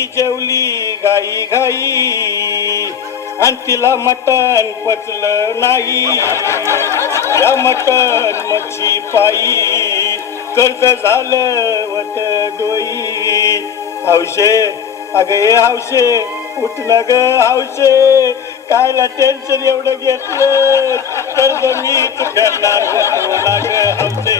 ती जेवली गाई गाई आणि तिला मटण पचलं नाही. या मटण मच्छी पायी. कर्ज झालं वत डोई. हौशे अग ये हौशे उठ ग हौशे कायला टेन्शन एवढं घेतलं? कर्ज मी तुझ्या ग हौशे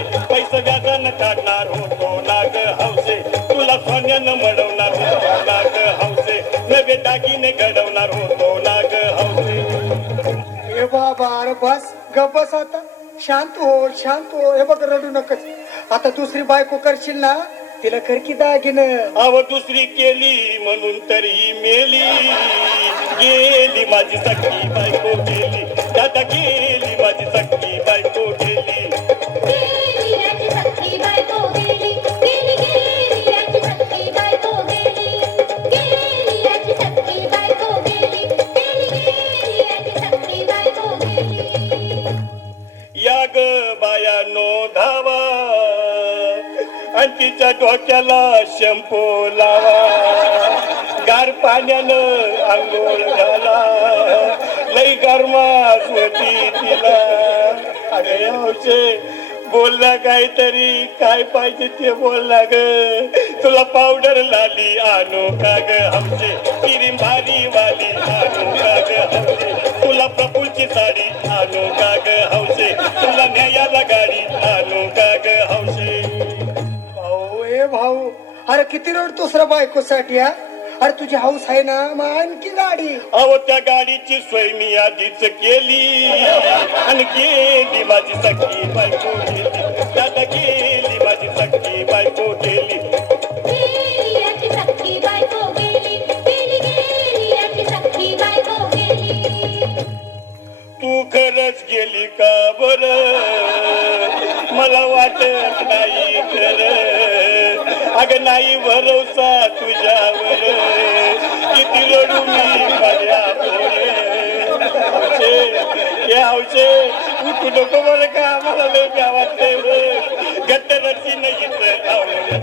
बार बस गप आता शांत हो शांत हो. हे बघ रडू नकच आता दुसरी बायको करशील ना तिला कर की दागिन. अव दुसरी केली म्हणून तरी मेली. गेली माझी सखी बायको गेली. दादा गेली आणि डोक्याला शंपो लावा. गार पाण्यानं आंघोळ घाला. लई गरमास होती तिला. अरे हौशे बोलला काहीतरी. काय पाहिजे ते बोलला ग. तुला पावडर लाली आणू का ग? आमचे किरीम भारी वाली आणू का ग? आमचे तुला प्रफुलची साडी आणू का ग? भाऊ अरे किती रडतोस रे बायकोसाठी हा? अरे तुझी हाऊस आहे ना मग आणखी गाडी. अहो त्या गाडीची सोय मी आधीच केली. आणि गेली माझी सखी बायको गेली दादा गेली माझी सखी बायको गेली गेली याची सख्खी बायको गेली गेली गेली याची सख्खी बायको गेली तू खरंच गेली का बर? मला वाटत नाही. अग नाही भरोसा तुझ्यावर किती रडू मी माझ्या हौशे हे हौशे उठू नको बरं का? मला लय प्या वाटतंय रची नाही आवडले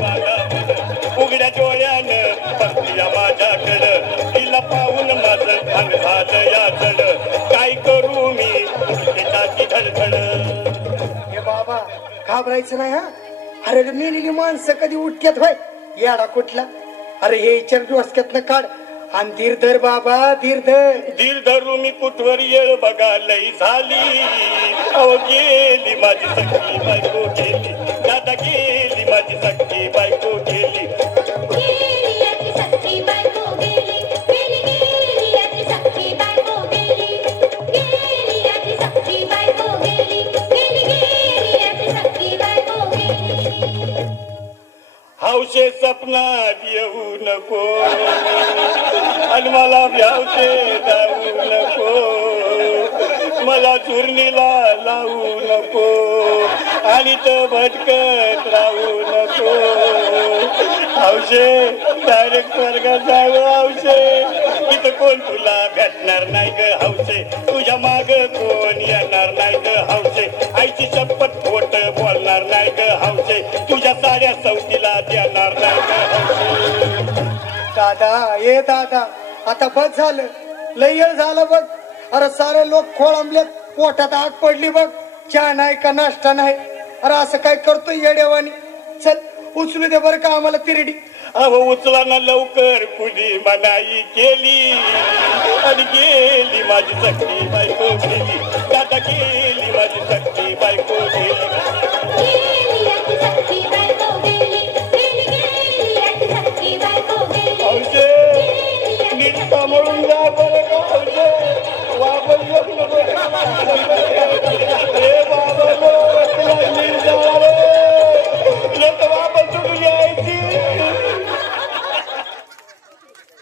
उघड्या डोळ्यानं बसल्या माझ्याकडं. तिला पाहून माझं अंग झालं या चढ काय करू मी? त्याची धडधड. हे बाबा घाबरायचं नाही हा? अरे मेलेली माणसं कधी उठक्यात होय? याडा कुठला? अरे हे विचार डोसक्यातनं काढ. आणि धीर धर बाबा धीर धर धीर धरू मी कुठवर येळ बघा लई झाली. अहो गेली माझी सखी बायको गेली. दादा गेली माझी सखी हौशे सपनात येऊ नको. आणि मला भ्यावते जाऊ नको. मला झुरणीला लावू नको. आणि तर भटकत राहू नको. हौशे डायरेक्ट स्वर्गात जाऊ हौशे इथं कोण तुला भेटणार नाही ग हौशे तुझ्या दादा ए दादा आता बस झालं. लय झालं बघ. अरे सारे लोक खोळंबलेत. पोटात आग पडली बघ. चहा नाही का नाश्ता नाही? अरे असं काय करतोय येडेवानी चल उचलू दे बरं का आम्हाला तिरडी. अहो उचला ना लवकर. कुणी मनाई केली आणि गेली माझी सखी बायको गेली दादा गेली माझी सखी बायको गेली